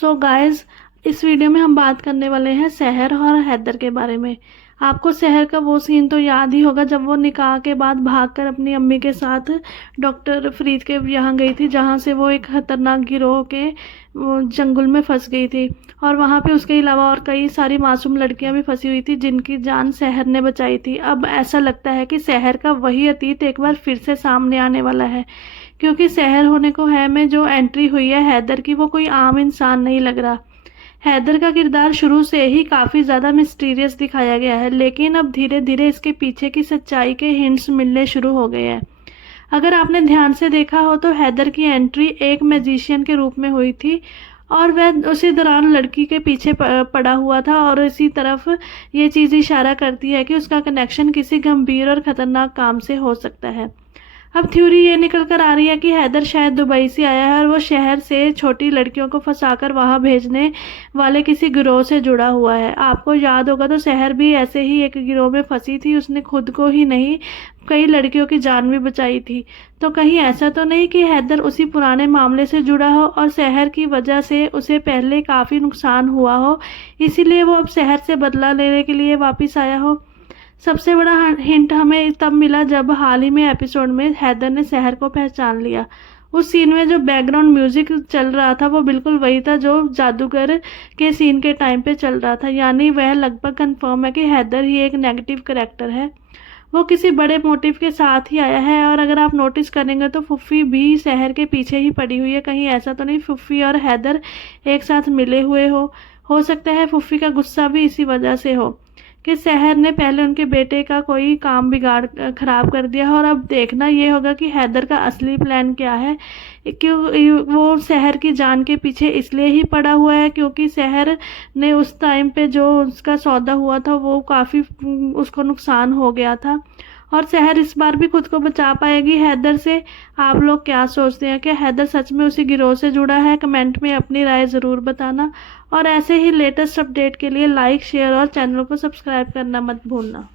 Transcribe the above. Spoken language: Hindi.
सो गाइस, इस वीडियो में हम बात करने वाले हैं सहर और हैदर के बारे में। आपको सहर का वो सीन तो याद ही होगा जब वो निकाह के बाद भागकर अपनी अम्मी के साथ डॉक्टर फरीद के यहाँ गई थी, जहाँ से वो एक खतरनाक गिरोह के वो जंगल में फंस गई थी। और वहाँ पे उसके अलावा और कई सारी मासूम लड़कियाँ भी फंसी हुई थी जिनकी जान सहर ने बचाई थी। अब ऐसा लगता है कि सहर का वही अतीत एक बार फिर से सामने आने वाला है, क्योंकि सहर होने को है में जो एंट्री हुई है हैदर की, वो कोई आम इंसान नहीं लग रहा। हैदर का किरदार शुरू से ही काफ़ी ज़्यादा मिस्टीरियस दिखाया गया है, लेकिन अब धीरे धीरे इसके पीछे की सच्चाई के हिंट्स मिलने शुरू हो गए हैं। अगर आपने ध्यान से देखा हो तो हैदर की एंट्री एक मैजिशियन के रूप में हुई थी, और वह उसी दौरान लड़की के पीछे पड़ा हुआ था, और इसी तरफ ये चीज़ इशारा करती है कि उसका कनेक्शन किसी गंभीर और ख़तरनाक काम से हो सकता है। अब थ्योरी ये निकल कर आ रही है कि हैदर शायद दुबई से आया है और वो शहर से छोटी लड़कियों को फंसाकर वहाँ भेजने वाले किसी गिरोह से जुड़ा हुआ है। आपको याद होगा तो सहर भी ऐसे ही एक गिरोह में फंसी थी। उसने खुद को ही नहीं, कई लड़कियों की जान भी बचाई थी। तो कहीं ऐसा तो नहीं कि हैदर उसी पुराने मामले से जुड़ा हो और सहर की वजह से उसे पहले काफ़ी नुकसान हुआ हो, इसीलिए वो अब सहर से बदला लेने के लिए वापस आया हो। सबसे बड़ा हिंट हमें तब मिला जब हाल ही में एपिसोड में हैदर ने सहर को पहचान लिया। उस सीन में जो बैकग्राउंड म्यूजिक चल रहा था वो बिल्कुल वही था जो जादूगर के सीन के टाइम पे चल रहा था। यानी वह लगभग कंफर्म है कि हैदर ही एक नेगेटिव कैरेक्टर है। वो किसी बड़े मोटिव के साथ ही आया है। और अगर आप नोटिस करेंगे तो फुफ्फी भी सहर के पीछे ही पड़ी हुई है। कहीं ऐसा तो नहीं फुफ्फी और हैदर एक साथ मिले हुए हो सकता है फुफ्फी का गुस्सा भी इसी वजह से हो कि सहर ने पहले उनके बेटे का कोई काम बिगाड़ खराब कर दिया, और अब देखना ये होगा कि हैदर का असली प्लान क्या है। क्यों वो सहर की जान के पीछे इसलिए ही पड़ा हुआ है क्योंकि सहर ने उस टाइम पे जो उसका सौदा हुआ था वो काफ़ी उसको नुकसान हो गया था, और सहर इस बार भी खुद को बचा पाएगी हैदर से। आप लोग क्या सोचते हैं, क्या हैदर सच में उसी गिरोह से जुड़ा है? कमेंट में अपनी राय ज़रूर बताना, और ऐसे ही लेटेस्ट अपडेट के लिए लाइक, शेयर और चैनल को सब्सक्राइब करना मत भूलना।